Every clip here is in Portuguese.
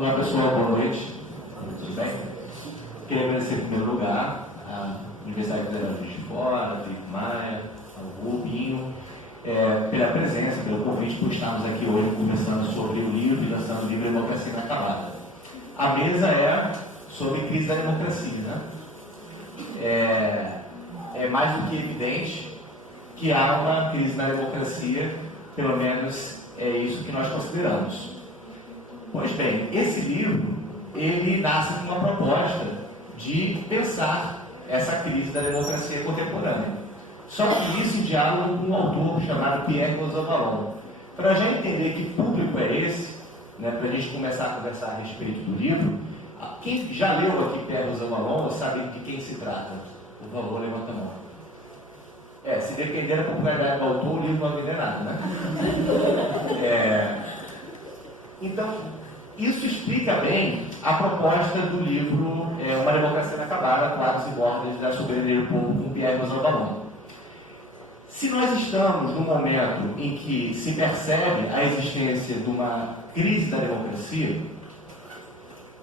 Olá pessoal, boa noite. Tudo bem? Queria agradecer em primeiro lugar à Universidade Federal de Juiz de Fora, a Felipe Maia, ao Rubinho, pela presença, pelo convite por estarmos aqui hoje conversando sobre o livro e lançando o livro Democracia Inacabada. A mesa é sobre crise da democracia, né? É mais do que evidente que há uma crise na democracia, pelo menos é isso que nós consideramos. Pois bem, esse livro, ele nasce com uma proposta de pensar essa crise da democracia contemporânea. Só que isso em diálogo com um autor chamado Pierre Rosanvallon. Para a gente entender que público é esse, né, para a gente começar a conversar a respeito do livro, quem já leu aqui Pierre Rosanvallon sabe de quem se trata? Por favor, levanta a mão. Se depender da popularidade do autor, o livro não vai vender nada, né? Então, isso explica bem a proposta do livro Uma Democracia Inacabada, Quadros e Bordas da Soberania do Povo, com Pierre Rosanvallon. Se nós estamos num momento em que se percebe a existência de uma crise da democracia,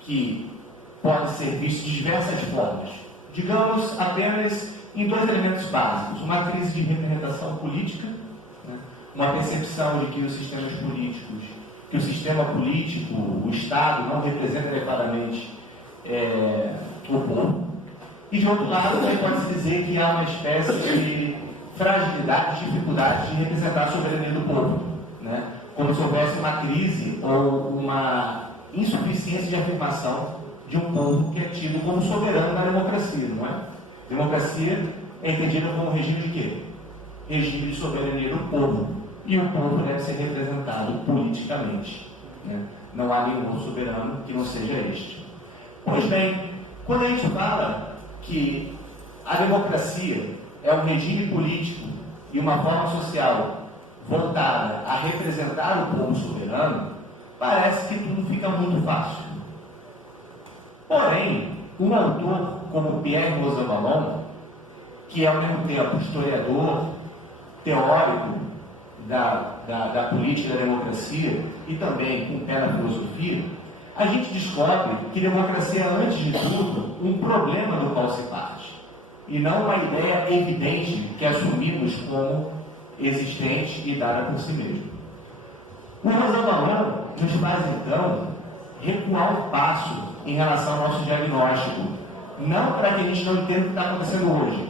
que pode ser vista de diversas formas, digamos apenas em dois elementos básicos: uma crise de representação política, né? Uma percepção de que os sistemas políticos, que o sistema político, o Estado, não representa adequadamente o povo, e de outro lado também pode-se dizer que há uma espécie de fragilidade, dificuldade de representar a soberania do povo, né? Como se houvesse uma crise ou uma insuficiência de afirmação de um povo que é tido como soberano na democracia, não é? Democracia é entendida como regime de quê? Regime de soberania do povo. E o povo deve ser representado politicamente, né? Não há nenhum soberano que não seja este. Pois bem, quando a gente fala que a democracia é um regime político e uma forma social voltada a representar o povo soberano, parece que tudo fica muito fácil. Porém, um autor como Pierre Rosanvallon, que é ao mesmo tempo historiador, teórico da política e da democracia e também com pé na filosofia, a gente descobre que democracia é, antes de tudo, um problema do qual se parte, e não uma ideia evidente que assumimos como existente e dada por si mesmo. O Rosanvallon nos faz, então, recuar um passo em relação ao nosso diagnóstico, não para que a gente não entenda o que está acontecendo hoje,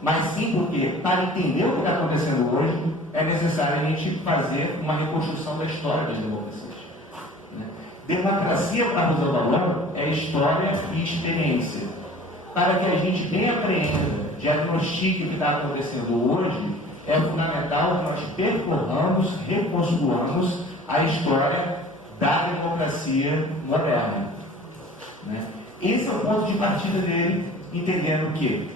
mas sim porque, para entender o que está acontecendo hoje, é necessário a gente fazer uma reconstrução da história das democracias. Democracia, para Rosanvallon, é história e experiência. Para que a gente bem apreenda, diagnostique o que está acontecendo hoje, é fundamental que nós percorramos, reconstruamos a história da democracia moderna. Esse é o ponto de partida dele, entendendo que,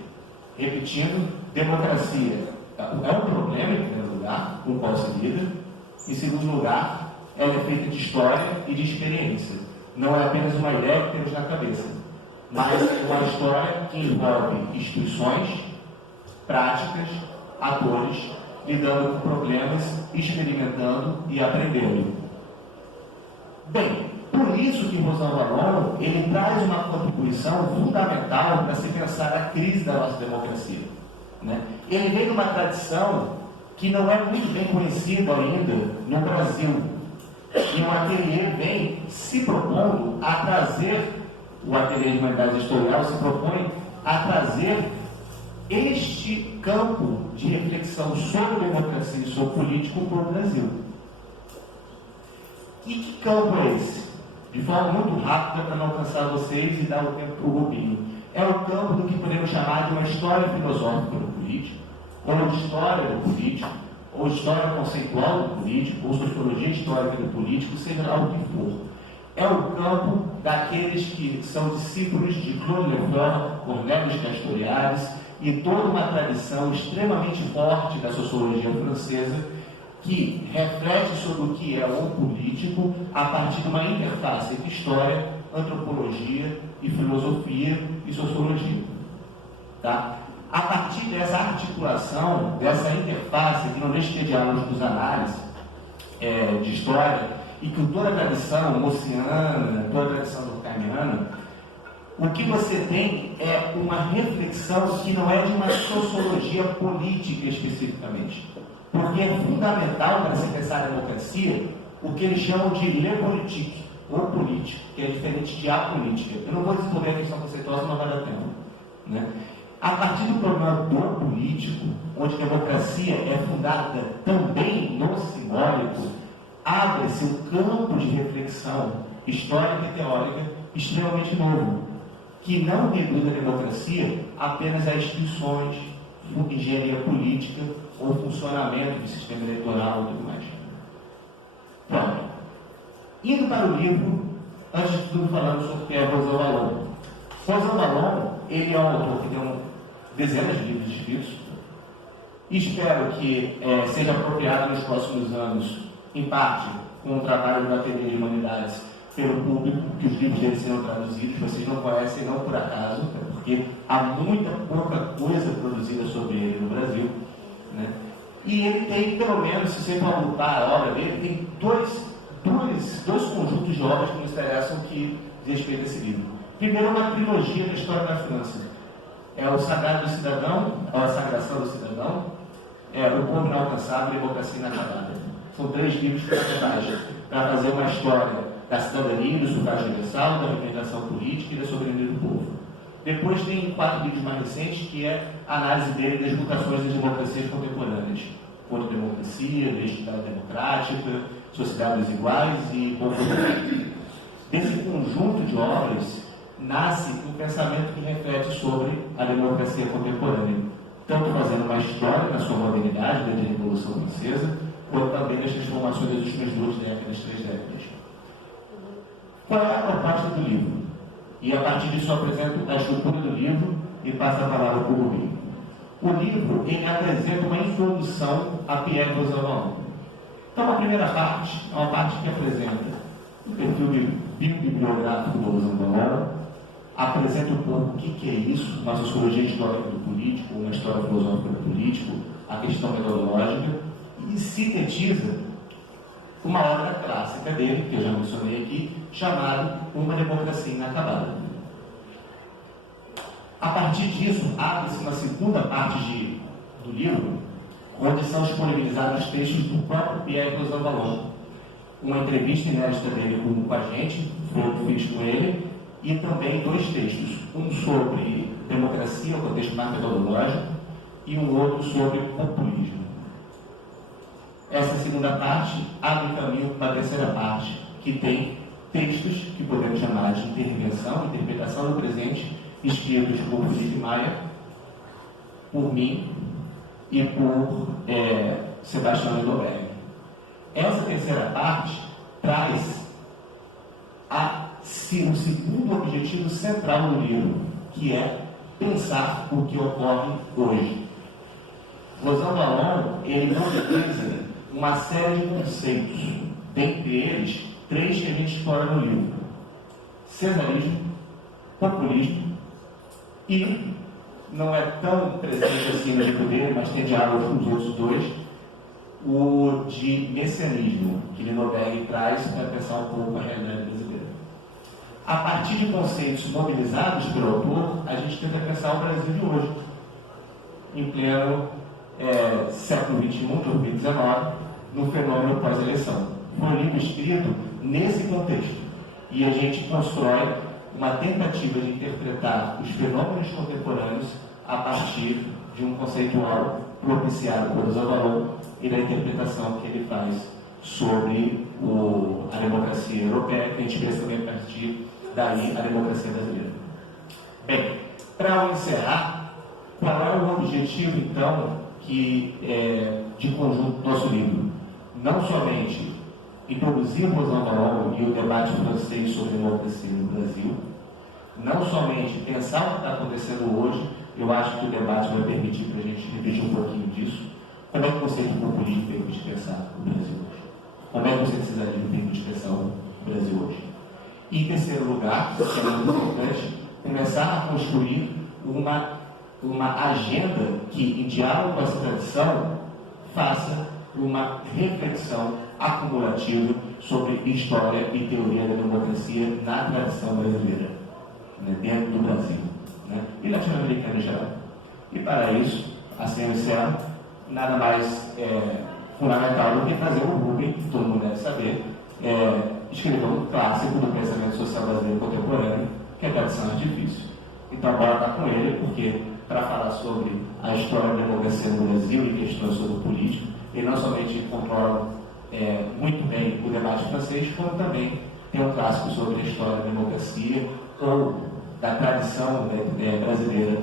repetindo, democracia é um problema, em primeiro lugar, com o qual se lida. Em segundo lugar, ela é feita de história e de experiência. Não é apenas uma ideia que temos na cabeça, mas uma história que envolve instituições, práticas, atores, lidando com problemas, experimentando e aprendendo. Bem, por isso que Rosanvallon, ele traz uma contribuição fundamental para se pensar a crise da nossa democracia, né? Ele vem de uma tradição que não é muito bem conhecida ainda no Brasil, e o ateliê vem se propondo a trazer, o ateliê de Humanidades Historial se propõe a trazer este campo de reflexão sobre democracia e sobre político para o Brasil. E que campo é esse? De forma muito rápida, para não alcançar vocês e dar o tempo para o Rubinho. É o campo do que podemos chamar de uma história filosófica do político, ou história do político, ou história conceitual do político, ou sociologia histórica do político, seja lá o que for. É o campo daqueles que são discípulos de Claude Lefort, Cornelius Castoriadis e toda uma tradição extremamente forte da sociologia francesa, que reflete sobre o que é o político a partir de uma interface entre história, antropologia e filosofia e sociologia. Tá? A partir dessa articulação, dessa interface, que não deixa de ter diálogos dos análises de história e que toda a tradição mociana, toda a tradição durkheimiana, o que você tem é uma reflexão que não é de uma sociologia política especificamente. Porque é fundamental para se pensar a democracia o que eles chamam de le politique, ou político, que é diferente de apolítica. Eu não vou desenvolver a questão conceituosa, não vai dar tempo. Né? A partir do problema do político, onde a democracia é fundada também no simbólico, abre-se um campo de reflexão histórica e teórica extremamente novo, que não reduz a democracia apenas a instituições, engenharia política ou funcionamento do sistema eleitoral e tudo mais. Pronto. Indo para o livro, antes de tudo falando sobre quem é Rosan Vallon. Rosan Vallon, ele é um autor que tem dezenas de livros escritos. Espero que seja apropriado nos próximos anos, em parte, com o trabalho da Academia de Humanidades pelo público, que os livros dele serão traduzidos. Vocês não conhecem, não por acaso, porque há muita pouca coisa produzida sobre ele no Brasil. Né? E ele tem, pelo menos, se você for agrupar a obra dele, tem dois conjuntos de obras que nos interessam que diz respeito a esse livro. Primeiro, uma trilogia da história da França. É o Sagrado do Cidadão, ou a Sagração do Cidadão, o Povo Inalcançável e a Democracia Inacabada. São 3 livros fundamentais para fazer uma história da cidadania, do sufrágio universal, da representação política e da soberania do povo. Depois tem 4 livros mais recentes, que é a análise dele das mutações das democracias contemporâneas. Contra-democracia, legitimidade democrática, sociedades iguais e povo. Desse conjunto de obras nasce um pensamento que reflete sobre a democracia contemporânea, tanto fazendo uma história na sua modernidade, desde a Revolução Francesa, quanto também nas transformações das últimas 2 décadas, 3 décadas. Qual é a proposta do livro? E a partir disso eu apresento a estrutura do livro e passo a palavra para o Rubinho. O livro, ele apresenta uma introdução a Pierre Rosan Vallon. Então, a primeira parte é uma parte que apresenta o perfil bibliográfico do Rosan Vallon, apresenta um pouco o que é isso, uma sociologia histórica do político, uma história filosófica do político, a questão metodológica, e sintetiza uma obra clássica dele, que eu já mencionei aqui, chamado Uma Democracia Inacabada. A partir disso, abre-se uma segunda parte do livro, onde são disponibilizados textos do próprio Pierre Rosan Vallon. Uma entrevista inédita dele com a gente, foi o que fiz com ele, e também 2 textos, um sobre democracia, o contexto mais metodológico, e um outro sobre populismo. Essa segunda parte abre caminho para a terceira parte, que tem textos que podemos chamar de intervenção, interpretação do presente, escritos por Felipe Maia, por mim e por Sebastião Lindbergh. Essa terceira parte traz o segundo objetivo central do livro, que é pensar o que ocorre hoje. Rosan Vallon, ele mobiliza uma série de conceitos, dentre eles 3 que a gente explora no livro: cesarismo, populismo e, não é tão presente assim no livro dele, mas tem diálogo com os outros 2, o de messianismo, que Lindbergh traz para pensar um pouco a realidade brasileira. A partir de conceitos mobilizados pelo autor, a gente tenta pensar o Brasil de hoje, em pleno século XXI, 2019, no fenômeno pós-eleição. Foi um livro escrito nesse contexto, e a gente constrói uma tentativa de interpretar os fenômenos contemporâneos a partir de um conceitual propiciado por Rosan Vallon e da interpretação que ele faz sobre a democracia europeia, que a gente pensa também a partir daí a democracia brasileira. Bem, para encerrar, qual é o objetivo, então, de conjunto do nosso livro? Não somente introduzir Rosan Vallon e o debate francês sobre a democracia no Brasil, não somente pensar o que está acontecendo hoje, eu acho que o debate vai permitir para a gente repetir um pouquinho disso. Como é que o conceito de populismo permite pensar o Brasil hoje? Como é que o conceito de cesarismo permite pensar o Brasil hoje? E, em terceiro lugar, que é muito importante, começar a construir uma agenda que, em diálogo com essa tradição, faça uma reflexão acumulativa sobre história e teoria da democracia na tradição brasileira, né, dentro do Brasil, né, e latino-americana em geral. E para isso, a CNCA nada mais fundamental do que fazer o Rubem, que todo mundo deve saber, escrever um clássico do pensamento social brasileiro contemporâneo, que é a tradição artifício. Então, bora estar com ele, porque para falar sobre a história da democracia no Brasil e questões sobre política, ele não somente controla muito bem o debate francês, como também tem um clássico sobre a história da democracia ou da tradição brasileira.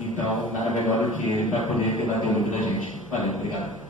Então, nada melhor do que ele para poder debater o livro da gente. Valeu, obrigado.